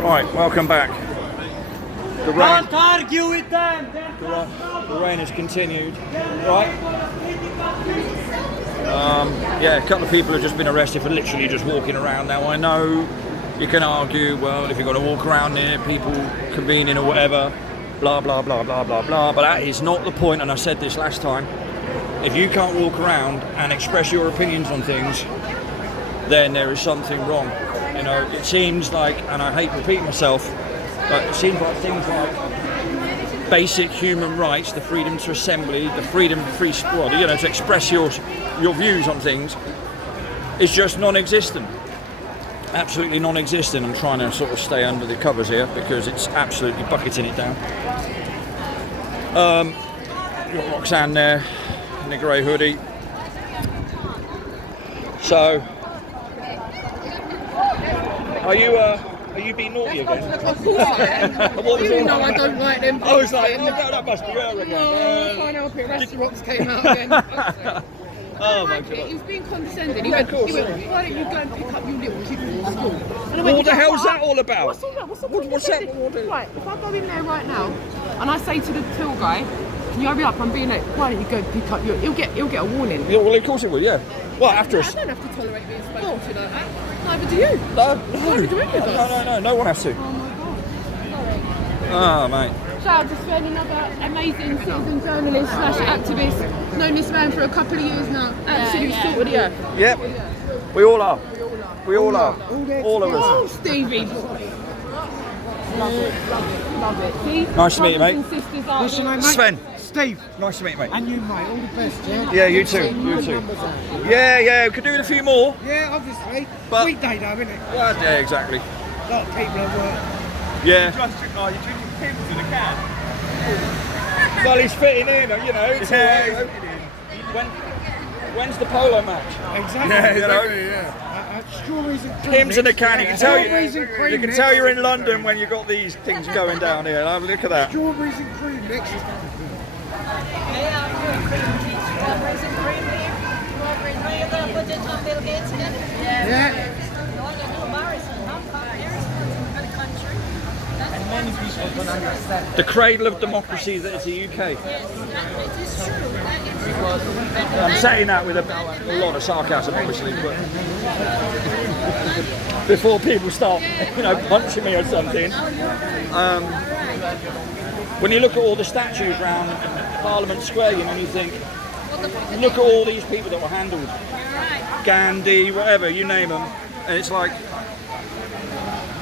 Right, welcome back. The rain, Don't argue with them. the rain has continued. Right. Yeah, a couple of people have just been arrested for literally just walking around. Now I know you can argue, well, if you're going to walk around near people convening or whatever, blah blah blah blah blah blah. But that is not the point. And I said this last time. If you can't walk around and express your opinions on things, then there is something wrong. You know, it seems like, and I hate repeating myself, but it seems like things like basic human rights, the freedom to assembly, the freedom of free speech, you know, to express your views on things, is just non-existent. Absolutely non-existent. I'm trying to sort of stay under the covers here because it's absolutely bucketing it down. You've got Roxanne there in the grey hoodie. So, are you being naughty again? You know I don't like them. I was like, oh, that must be her again. No, I can't help it. Restaurants came out again. Oh my God. He was being condescending. He Yeah, went, of course. why don't you go and pick up your little kid from school? And I What the hell's that all about? What's all that? What's What's that? Right, if I go in there right now and I say to the till guy, can you hurry up, I'm being late, why don't you go and pick up your... He'll get a warning. Yeah, well, of course it will, yeah. Well, after us. I don't have to tolerate being spoken to like that. Neither do you. No, Neither do any of us. no one has to. Oh my God. Sorry. Oh, mate. Shout out to Sven, another amazing citizen journalist / activist. Known this man for a couple of years now. Absolute salt of the earth. Yep. We all are. We all are. All of us. Oh, Stevie. Love it. See? Nice to meet you, mate. Brothers and sisters are What's your name, mate? Sven. Steve. Nice to meet you, mate. And you, mate. All the best, yeah? Yeah, you too. You too. Yeah, we could do it a few more. Yeah, obviously. But- Weekday, though, isn't it? Yeah, exactly. A lot of people at work. Yeah. Are you drinking pims in a can? Well, he's fitting in, you know. It's all right. When's the polo match? Exactly. You know? Strawberries and cream. Pims in a can. You can tell Strawberries and cream you can mix. tell you're in London when you've got these things going down here. Have a look at that. Strawberries and cream mix. Strawberries and cream here. Strawberries, are you going to put it on Bill Gates again? Yeah. All you do, Morrison, Hong Kong, Harrisburg, for the country. The cradle of democracy that is the UK. Yes, it is true. That is true. I'm saying that with a lot of sarcasm, obviously, but before people start, punching me or something. When you look at all the statues around Parliament Square, you think, look at all these people that were handled. Gandhi, whatever, you name them, and it's like,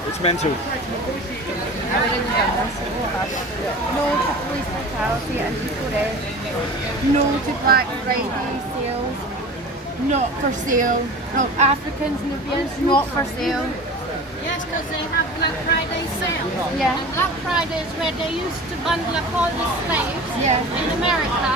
it's mental. No police brutality and people there. No to Black Friday sales. Not for sale. No, Africans, Nubians, not for sale. Yes, because they have Black Friday sales. Yeah. And Black Friday is where they used to bundle up all the slaves in America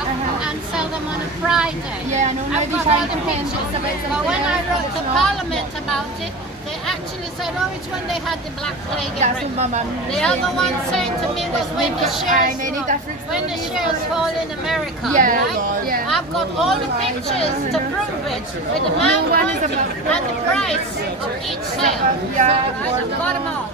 and sell them on a Friday. Yeah, I know. Now I've they got try all and the pretend pictures. it's about But something when I else, wrote but to it's not. Parliament about it, they actually said, oh, it's when they had the Black Plague in That's what Britain. my mum was The saying. other one saying to me was when the shares any difference when the to shares fall in America, Yeah, right? yeah. I've got all the pictures to prove it with the man one is about and the price of each sale. Yeah. I've got them all.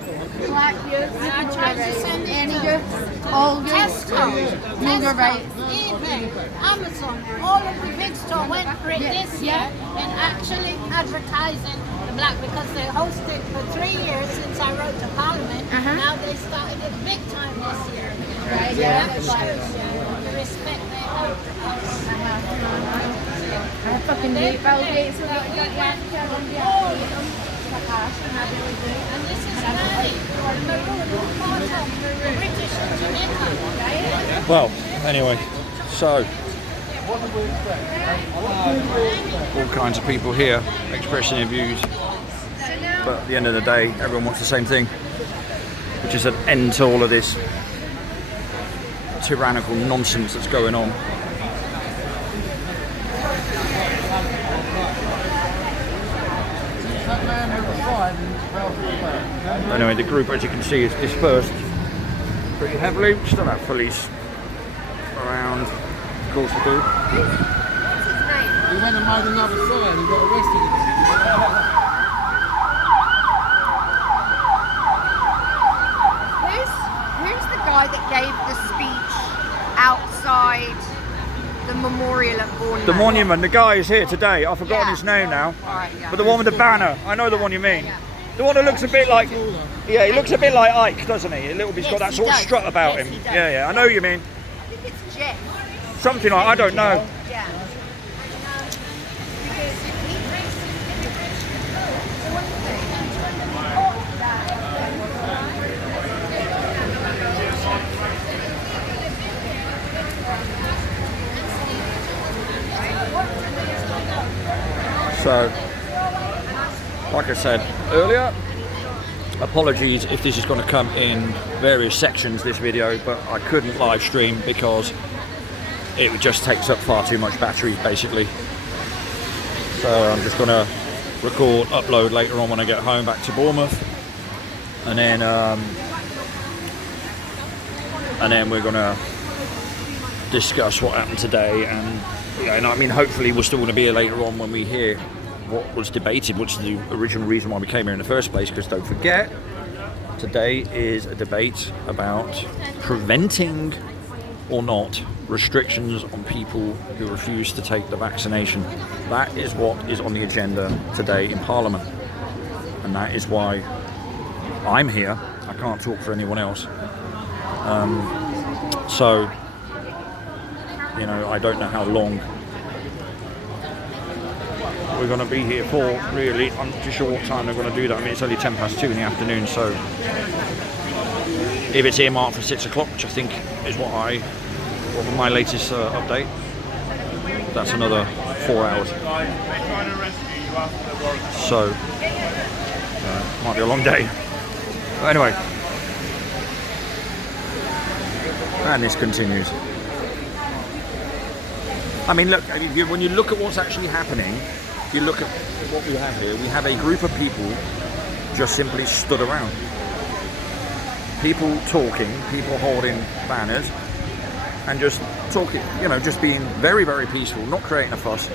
Black youths, And I tried to send it any to youths, all youths. Tesco, Younger rights. eBay, Amazon, all of the big store went for it Yeah, this year in actually advertising the black because they hosted it for 3 years since I wrote to Parliament. Now they started it big time this year. Right, So yeah. that shows the respect they have for us. I fucking hate Bill Gates. And this is Mali, Maroon, Porto, British and Jamaica. Well, anyway, so all kinds of people here expressing their views, but at the end of the day, everyone wants the same thing, which is an end to all of this tyrannical nonsense that's going on. Anyway, the group, as you can see, is dispersed pretty heavily. We still have police around, of course we do. He went and made another sign. He got arrested. gave the speech outside the memorial at Bournemouth. The monument, the guy is here today. I've forgotten Yeah. his name now. Alright, yeah. But the one with the banner, I know the one you mean. The one that looks a bit like, yeah, he looks a bit like Ike, doesn't he? A little bit, he's got Yes, that he sort of does. strut about Yes, him. he does. Yeah, I know what you mean. I think it's Jeff. Something like, I don't know. Yeah. So, like I said earlier, apologies if this is going to come in various sections, this video, but I couldn't live stream because it just takes up far too much battery, basically. So I'm just going to record, upload later on when I get home back to Bournemouth, and then we're going to discuss what happened today, and I mean, hopefully we're still going to be here later on when we hear what was debated, which is the original reason why we came here in the first place, because don't forget, today is a debate about preventing or not restrictions on people who refuse to take the vaccination. That is what is on the agenda today in Parliament, and that is why I'm here. I can't talk for anyone else. So, you know, I don't know how long we're going to be here for, really. I'm not too sure what time they're going to do that. I mean, it's only 2:10 in the afternoon, so if it's earmarked for 6 o'clock, which I think is what was my latest update, that's another 4 hours. So, might be a long day. But anyway, and this continues. I mean, look, when you look at what's actually happening, if you look at what we have here, we have a group of people just simply stood around. People talking, people holding banners, and just talking, you know, just being very, very peaceful, not creating a fuss.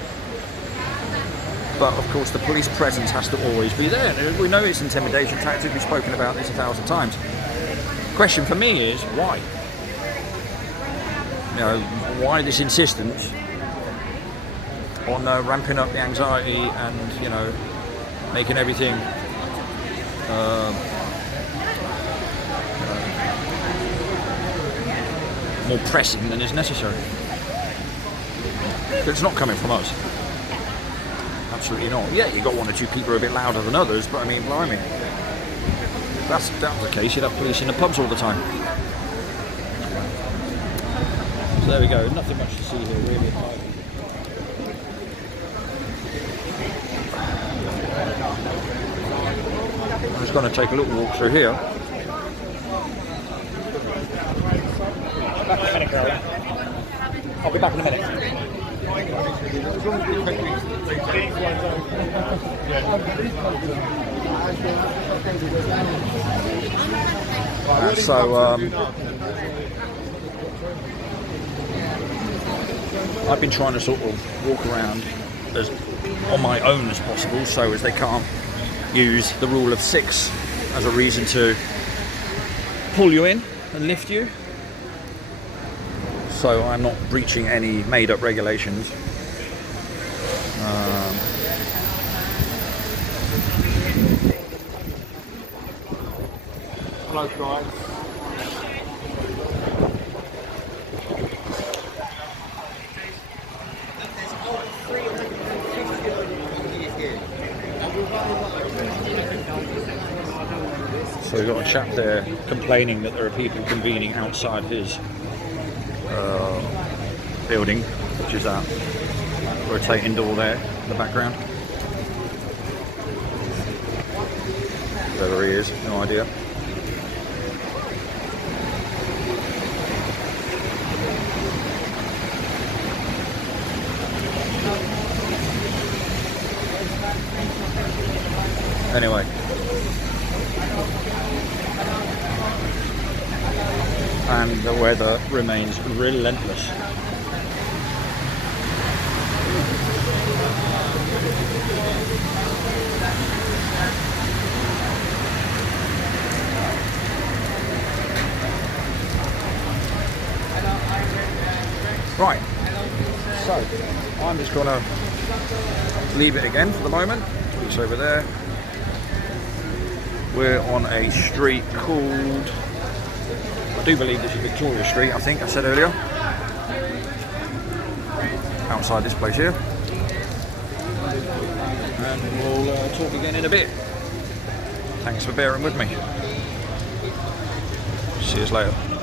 But of course, the police presence has to always be there. We know it's intimidation tactic, we've spoken about this 1,000 times. Question for me is, why? You know, why this insistence on ramping up the anxiety and, you know, making everything more pressing than is necessary. But it's not coming from us. Absolutely not. Yeah, you got one or two people who are a bit louder than others, but I mean, blimey. If that was the case, you'd have police in the pubs all the time. So there we go, nothing much to see here, really. I'm just going to take a little walk through here. Back in a minute, Carol. I'll be back in a minute. I've been trying to sort of walk around as on my own as possible, so as they can't use the rule of 6 as a reason to pull you in and lift you. So I'm not breaching any made-up regulations. Hello, guys. So we've got a chap there complaining that there are people convening outside his building, which is that rotating door there in the background. Whoever he is, no idea. Anyway. And the weather remains relentless. So, I'm just going to leave it again for the moment. It's over there. We're on a street called, I do believe this is Victoria Street, I think I said earlier. Outside this place here. And we'll talk again in a bit. Thanks for bearing with me. See you later.